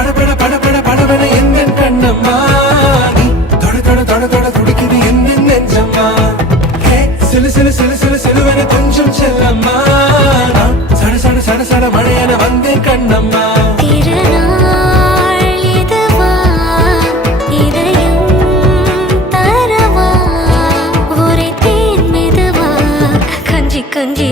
படபட படபட படபட எந்த கண்ணம்மா நீ தொட தொட தொட தொட துடிக்குது எந்த நெஞ்சம்மா ஹே சிலு சிலு சிலு சிலு சிலுவன கொஞ்சம் செல்லம்மா நான் சட சட சட சட மழையன வந்தேன் கண்ணம்மா திருநாள் இதுவா இதயம் தரவா ஒரே தேன் மெதுவா கஞ்சி கஞ்சி